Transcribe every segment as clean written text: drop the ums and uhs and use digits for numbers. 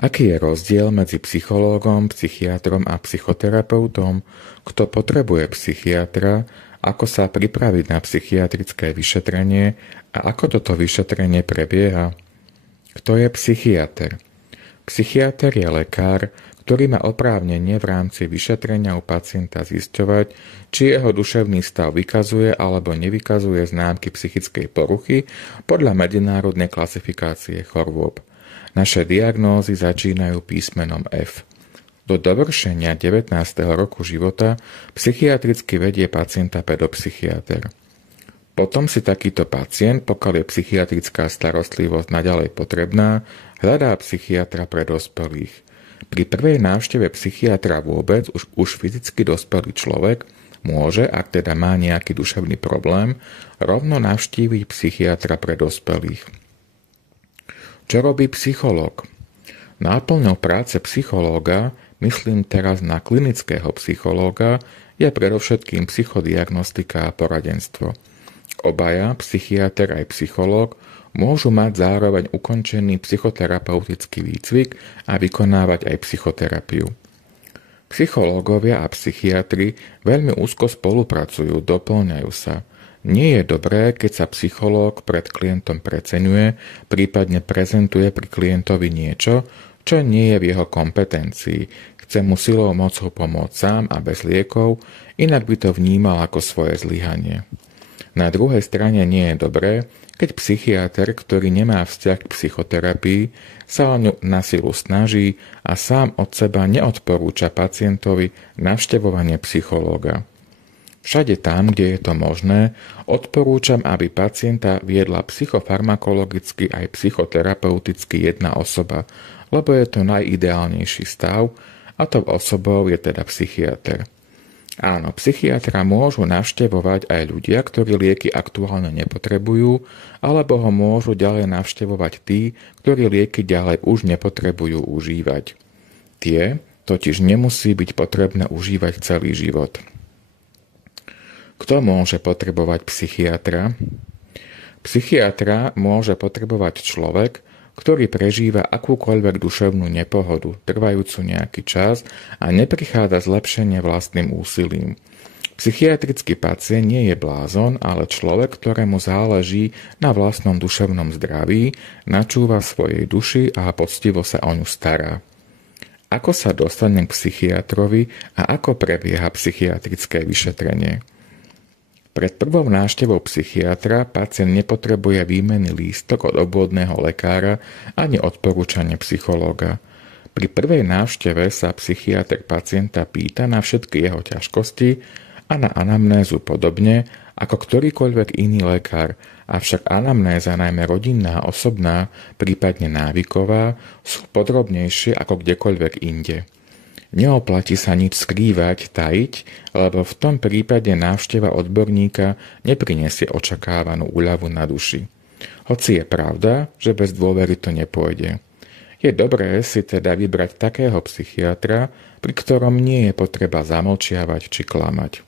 Aký je rozdiel medzi psychológom, psychiatrom a psychoterapeutom? Kto potrebuje psychiatra? Ako sa pripraviť na psychiatrické vyšetrenie a ako toto vyšetrenie prebieha? Kto je psychiater? Psychiater je lekár, ktorý má oprávnenie v rámci vyšetrenia u pacienta zisťovať, či jeho duševný stav vykazuje alebo nevykazuje známky psychickej poruchy podľa medzinárodnej klasifikácie chorôb. Naše diagnózy začínajú písmenom F. Do dovršenia 19. roku života psychiatricky vedie pacienta pedopsychiater. Potom si takýto pacient, pokiaľ je psychiatrická starostlivosť naďalej potrebná, hľadá psychiatra pre dospelých. Pri prvej návšteve psychiatra vôbec už fyzicky dospelý človek môže, ak teda má nejaký duševný problém, rovno navštíviť psychiatra pre dospelých. Čo robí psychológ? Náplňou práce psychológa, myslím teraz na klinického psychológa, je predovšetkým psychodiagnostika a poradenstvo. Obaja, psychiater aj psychológ, môžu mať zároveň ukončený psychoterapeutický výcvik a vykonávať aj psychoterapiu. Psychológovia a psychiatri veľmi úzko spolupracujú, doplňajú sa. Nie je dobré, keď sa psychológ pred klientom preceňuje, prípadne prezentuje pri klientovi niečo, čo nie je v jeho kompetencii. Chce mu silou mocou pomôcť sám a bez liekov, inak by to vnímal ako svoje zlyhanie. Na druhej strane nie je dobré, keď psychiater, ktorý nemá vzťah k psychoterapii, sa o ňu na silu snaží a sám od seba neodporúča pacientovi navštevovanie psychológa. Všade tam, kde je to možné, odporúčam, aby pacienta viedla psychofarmakologicky aj psychoterapeuticky jedna osoba, lebo je to najideálnejší stav a tou osobou je teda psychiater. Áno, psychiatra môžu navštevovať aj ľudia, ktorí lieky aktuálne nepotrebujú, alebo ho môžu ďalej navštevovať tí, ktorí lieky ďalej už nepotrebujú užívať. Tie totiž nemusí byť potrebné užívať celý život. Kto môže potrebovať psychiatra? Psychiatra môže potrebovať človek, ktorý prežíva akúkoľvek duševnú nepohodu, trvajúcu nejaký čas a neprichádza zlepšenie vlastným úsilím. Psychiatrický pacient nie je blázon, ale človek, ktorému záleží na vlastnom duševnom zdraví, načúva svojej duši a poctivo sa o ňu stará. Ako sa dostane k psychiatrovi a ako prebieha psychiatrické vyšetrenie? Pred prvou návštevou psychiatra pacient nepotrebuje výmenný lístok od obvodného lekára ani odporúčanie psychológa. Pri prvej návšteve sa psychiatr pacienta pýta na všetky jeho ťažkosti a na anamnézu podobne ako ktorýkoľvek iný lekár, avšak anamnéza, najmä rodinná, osobná, prípadne návyková, sú podrobnejšie ako kdekoľvek inde. Neoplatí sa nič skrývať, tajiť, lebo v tom prípade návšteva odborníka neprinesie očakávanú úľavu na duši. Hoci je pravda, že bez dôvery to nepôjde. Je dobré si teda vybrať takého psychiatra, pri ktorom nie je potreba zamlčiavať či klamať.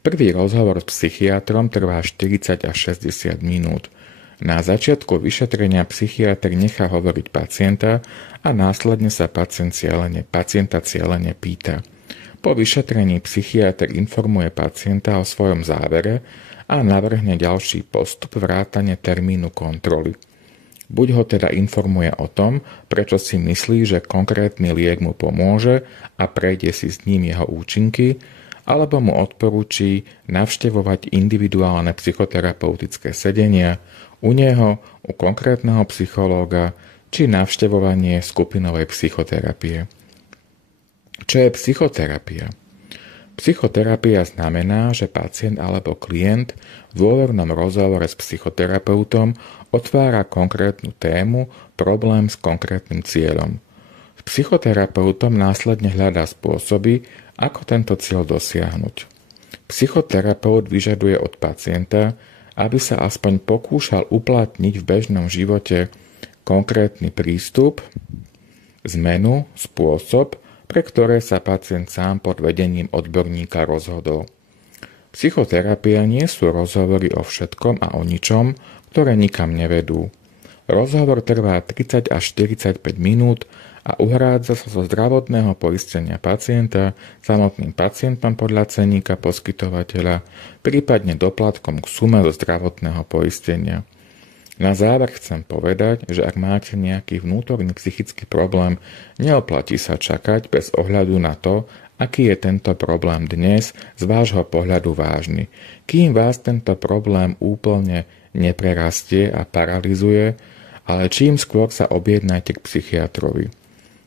Prvý rozhovor s psychiatrom trvá 40 až 60 minút. Na začiatku vyšetrenia psychiatr nechá hovoriť pacienta a následne sa pacienta cieľene pýta. Po vyšetrení psychiatr informuje pacienta o svojom závere a navrhne ďalší postup vrátane termínu kontroly. Buď ho teda informuje o tom, prečo si myslí, že konkrétny liek mu pomôže a prejde si s ním jeho účinky, alebo mu odporúči navštevovať individuálne psychoterapeutické sedenia u neho, u konkrétneho psychológa či navštevovanie skupinovej psychoterapie. Čo je psychoterapia? Psychoterapia znamená, že pacient alebo klient v dôvernom rozhovore s psychoterapeutom otvára konkrétnu tému, problém s konkrétnym cieľom. S psychoterapeutom následne hľadá spôsoby, ako tento cieľ dosiahnuť. Psychoterapeut vyžaduje od pacienta, aby sa aspoň pokúšal uplatniť v bežnom živote konkrétny prístup, zmenu, spôsob, pre ktoré sa pacient sám pod vedením odborníka rozhodol. Psychoterapia nie sú rozhovory o všetkom a o ničom, ktoré nikam nevedú. Rozhovor trvá 30 až 45 minút a uhrádza sa zo zdravotného poistenia pacienta, samotným pacientom podľa cenníka poskytovateľa, prípadne doplatkom k sume zo zdravotného poistenia. Na záver chcem povedať, že ak máte nejaký vnútorný psychický problém, neoplatí sa čakať bez ohľadu na to, aký je tento problém dnes z vášho pohľadu vážny. Kým vás tento problém úplne neprerastie a paralizuje, ale čím skôr sa objednajte k psychiatrovi.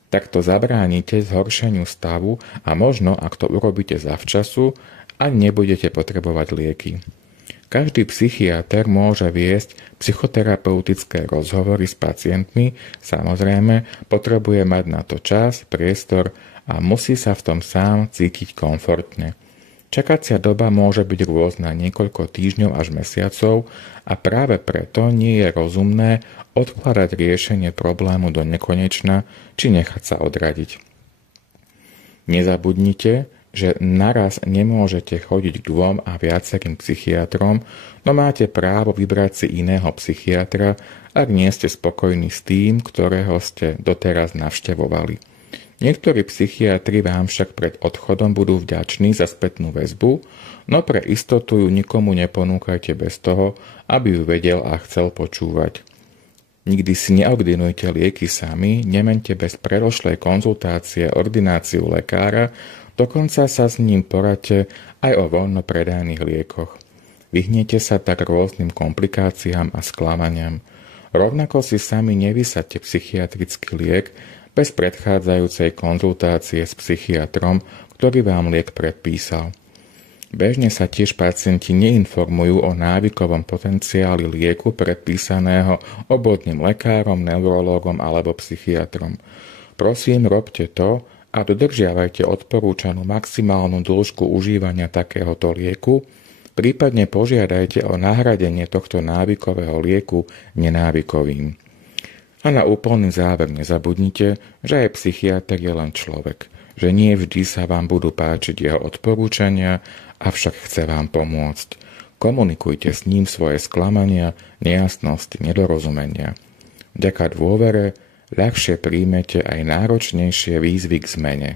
Takto zabránite zhoršeniu stavu a možno, ak to urobíte zavčasu, ani nebudete potrebovať lieky. Každý psychiater môže viesť psychoterapeutické rozhovory s pacientmi, samozrejme potrebuje mať na to čas, priestor a musí sa v tom sám cítiť komfortne. Čakacia doba môže byť rôzna niekoľko týždňov až mesiacov a práve preto nie je rozumné odkladať riešenie problému do nekonečna či nechať sa odradiť. Nezabudnite, že naraz nemôžete chodiť k 2 a viacerým psychiatrom, no máte právo vybrať si iného psychiatra, ak nie ste spokojní s tým, ktorého ste doteraz navštevovali. Niektorí psychiatri vám však pred odchodom budú vďační za spätnú väzbu, no pre istotu ju nikomu neponúkajte bez toho, aby ju vedel a chcel počúvať. Nikdy si neordinujte lieky sami, nemente bez predošlej konzultácie ordináciu lekára, dokonca sa s ním poradte aj o voľno predajných liekoch. Vyhnete sa tak rôznym komplikáciám a sklamaniam. Rovnako si sami nevysaďte psychiatrický liek bez predchádzajúcej konzultácie s psychiatrom, ktorý vám liek predpísal. Bežne sa tiež pacienti neinformujú o návykovom potenciáli lieku predpísaného obvodným lekárom, neurológom alebo psychiatrom. Prosím, robte to a dodržiavajte odporúčanú maximálnu dĺžku užívania takéhoto lieku, prípadne požiadajte o nahradenie tohto návykového lieku nenávykovým. A na úplný záver nezabudnite, že aj psychiater je len človek, že nie vždy sa vám budú páčiť jeho odporúčania, avšak chce vám pomôcť. Komunikujte s ním svoje sklamania, nejasnosti, nedorozumenia. Vďaka dôvere ľahšie príjmete aj náročnejšie výzvy k zmene.